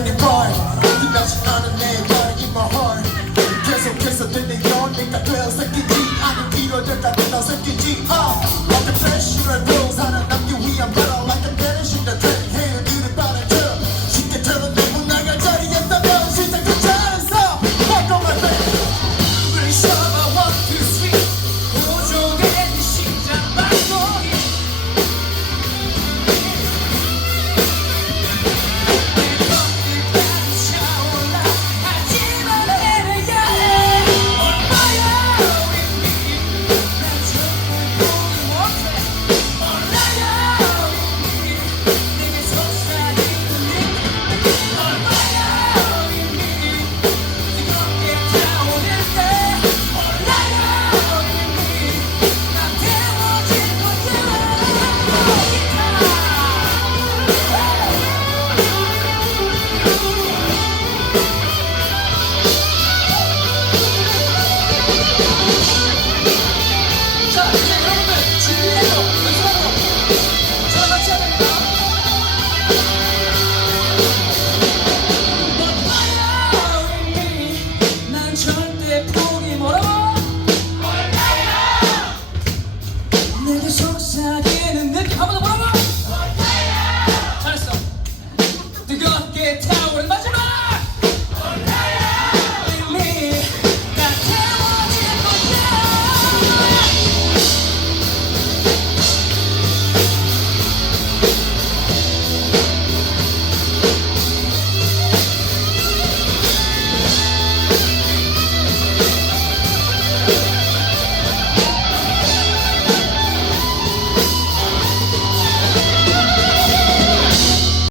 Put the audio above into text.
when you cry. You got some kind of name, gotta keep my heart. 무겁게 차오른 마저